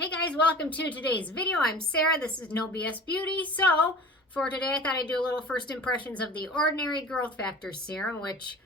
Hey guys, welcome to today's video. I'm Sarah. This is No BS Beauty. So for today, I thought I'd do a little first impressions of the Ordinary Growth Factor Serum, which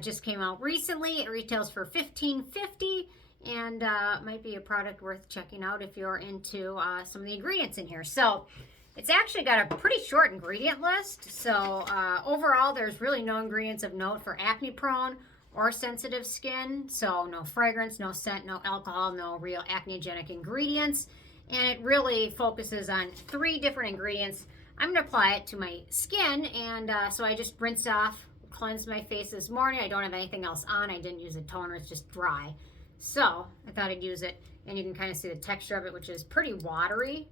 just came out recently. It retails for $15.50 and might be a product worth checking out if you're into some of the ingredients in here. So it's actually got a pretty short ingredient list. So overall, there's really no ingredients of note for acne prone or sensitive skin. So no fragrance, no scent, no alcohol, no real acnegenic ingredients. And it really focuses on 3 different ingredients. I'm gonna apply it to my skin, and so I just rinsed off, cleansed my face this morning. I don't have anything else on. I didn't use a toner, it's just dry. So I thought I'd use it, and you can kind of see the texture of it, which is pretty watery.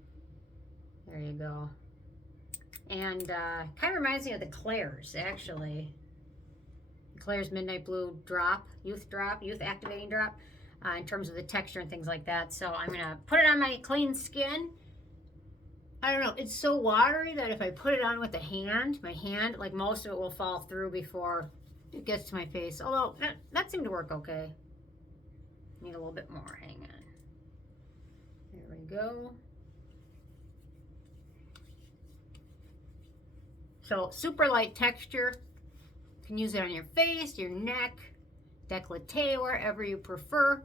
There you go. And kind of reminds me of the Claire's, actually. Claire's Midnight Blue Drop, Youth Activating Drop, in terms of the texture and things like that. So I'm gonna put it on my clean skin. I don't know, it's so watery that if I put it on with my hand, like most of it will fall through before it gets to my face. Although that seemed to work okay. Need a little bit more, hang on. There we go. So super light texture. You can use it on your face, your neck, décolleté, wherever you prefer,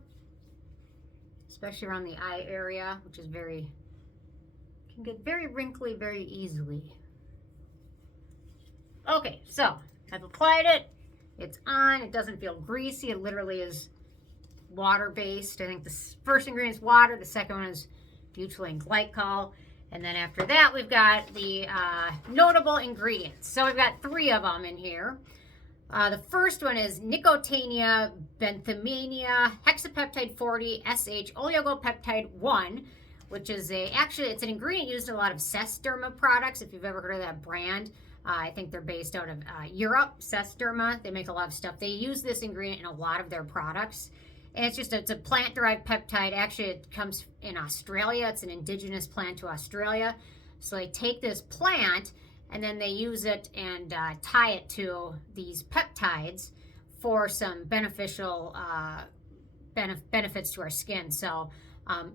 especially around the eye area, which is can get very wrinkly very easily. Okay, so I've applied it. It's on. It doesn't feel greasy. It literally is water-based. I think the first ingredient is water. The second one is butylene glycol. And then after that, we've got the notable ingredients. So we've got 3 of them in here. The first one is Nicotiana, Benthamiana, hexapeptide 40, SH, oligopeptide 1, which is it's an ingredient used in a lot of Sesderma products, if you've ever heard of that brand. I think they're based out of Europe, Sesderma. They make a lot of stuff. They use this ingredient in a lot of their products. And it's a plant-derived peptide. Actually, it comes in Australia. It's an indigenous plant to Australia. So they take this plant and then they use it and tie it to these peptides for some beneficial benefits to our skin. So,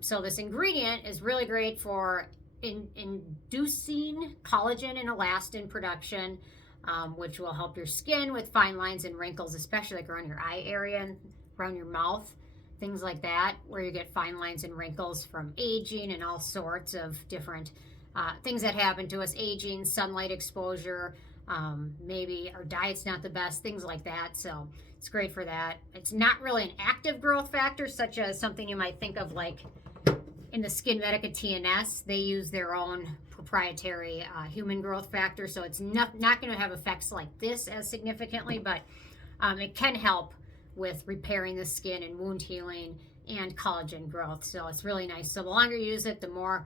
so this ingredient is really great for inducing collagen and elastin production, which will help your skin with fine lines and wrinkles, especially like around your eye area and around your mouth, things like that, where you get fine lines and wrinkles from aging and all sorts of different things that happen to us, aging, sunlight exposure, maybe our diet's not the best, things like that. So it's great for that. It's not really an active growth factor, such as something you might think of like in the SkinMedica TNS. They use their own proprietary human growth factor, so it's not going to have effects like this as significantly, but it can help with repairing the skin and wound healing and collagen growth. So it's really nice. So the longer you use it, the more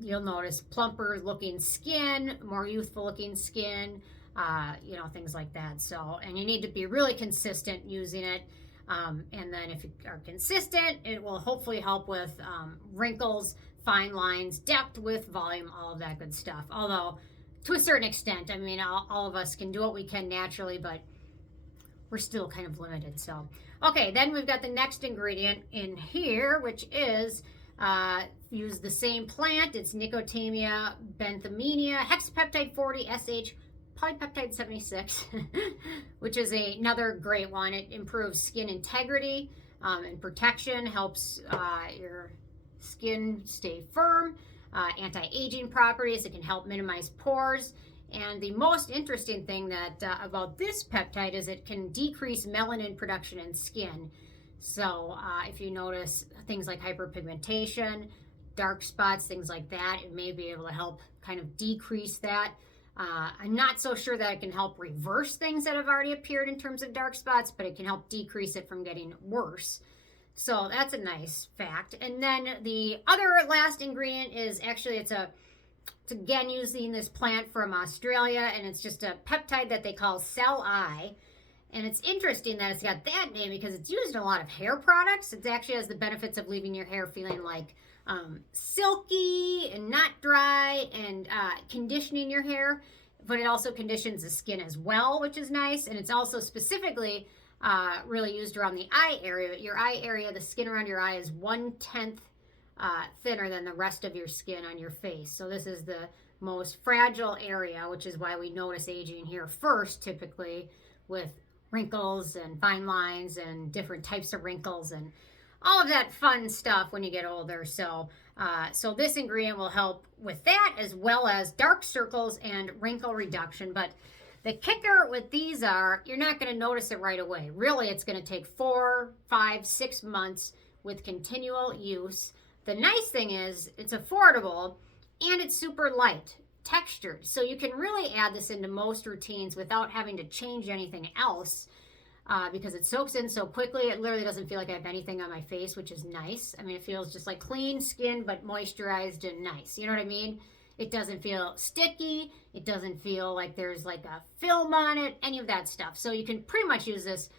you'll notice plumper looking skin, more youthful looking skin, things like that. So, and you need to be really consistent using it. And then if you are consistent, it will hopefully help with wrinkles, fine lines, depth, width, volume, all of that good stuff. Although to a certain extent, I mean, all of us can do what we can naturally, but we're still kind of limited. So, okay, then we've got the next ingredient in here, which is use the same plant. It's Nicotiana, Benthamiana, hexapeptide 40, SH, polypeptide 76, which is another great one. It improves skin integrity and protection, helps your skin stay firm, anti-aging properties. It can help minimize pores. And the most interesting thing about this peptide is it can decrease melanin production in skin. So if you notice things like hyperpigmentation, dark spots, things like that, it may be able to help kind of decrease that. I'm not so sure that it can help reverse things that have already appeared in terms of dark spots, but it can help decrease it from getting worse. So that's a nice fact. And then the other last ingredient is actually, it's again using this plant from Australia, and it's just a peptide that they call Cell Eye. And it's interesting that it's got that name because it's used in a lot of hair products. It actually has the benefits of leaving your hair feeling like silky and not dry, and conditioning your hair, but it also conditions the skin as well, which is nice. And it's also specifically really used around the eye area. Your eye area, the skin around your eye is 1/10 thinner than the rest of your skin on your face. So this is the most fragile area, which is why we notice aging here first, typically, with wrinkles and fine lines and different types of wrinkles and all of that fun stuff when you get older. So so this ingredient will help with that, as well as dark circles and wrinkle reduction. But the kicker with these are, you're not going to notice it right away. Really, it's going to take 4, 5, 6 months with continual use. The nice thing is it's affordable and it's super light textured. So you can really add this into most routines without having to change anything else. Because it soaks in so quickly. It literally doesn't feel like I have anything on my face, which is nice. I mean, it feels just like clean skin, but moisturized and nice. You know what I mean? It doesn't feel sticky. It doesn't feel like there's like a film on it, any of that stuff. So you can pretty much use this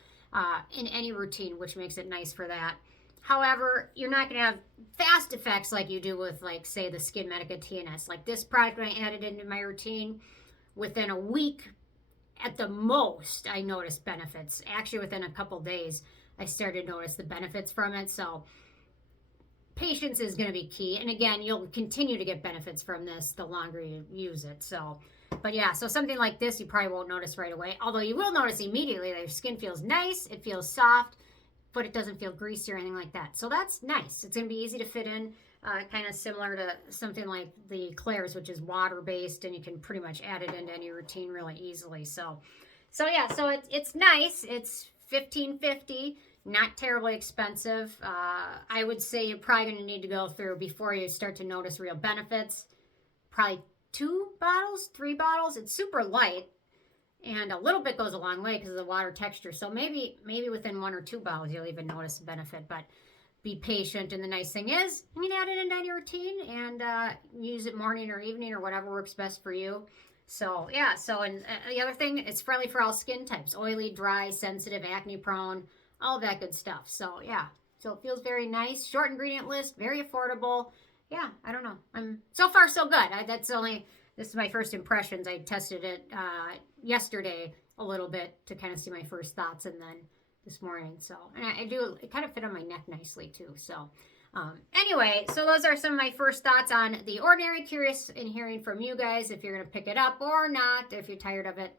in any routine, which makes it nice for that. However, you're not going to have fast effects like you do with, like, say, the Skin Medica TNS. Like this product, when I added it into my routine, within a week, at the most, I noticed benefits. Actually, within a couple days, I started to notice the benefits from it. So patience is going to be key. And again, you'll continue to get benefits from this the longer you use it. So, but yeah, so something like this, you probably won't notice right away. Although you will notice immediately that your skin feels nice, it feels soft, but it doesn't feel greasy or anything like that. So that's nice. It's going to be easy to fit in. Kind of similar to something like the Claire's, which is water-based, and you can pretty much add it into any routine really easily. So yeah, so it's nice. It's $15.50, not terribly expensive. I would say you're probably going to need to go through, before you start to notice real benefits, probably 2 bottles, 3 bottles. It's super light, and a little bit goes a long way because of the water texture. So maybe within 1 or 2 bottles you'll even notice a benefit, but be patient. And the nice thing is, you can add it into your routine and use it morning or evening or whatever works best for you. So yeah, so and the other thing, it's friendly for all skin types: oily, dry, sensitive, acne prone, all that good stuff. So yeah, so it feels very nice. Short ingredient list, very affordable. Yeah, I don't know. I'm so far so good. This is my first impressions. I tested it yesterday a little bit to kind of see my first thoughts, and then this morning. So, and it kind of fit on my neck nicely too. So anyway, so those are some of my first thoughts on The Ordinary. Curious in hearing from you guys if you're going to pick it up or not, if you're tired of it,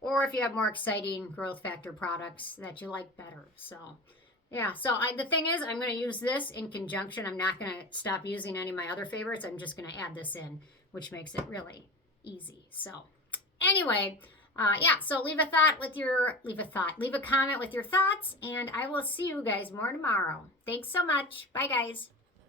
or if you have more exciting growth factor products that you like better. So yeah, so the thing is, I'm going to use this in conjunction. I'm not going to stop using any of my other favorites. I'm just going to add this in, which makes it really easy. So anyway, yeah, so leave a comment with your thoughts, and I will see you guys more tomorrow. Thanks so much. Bye, guys.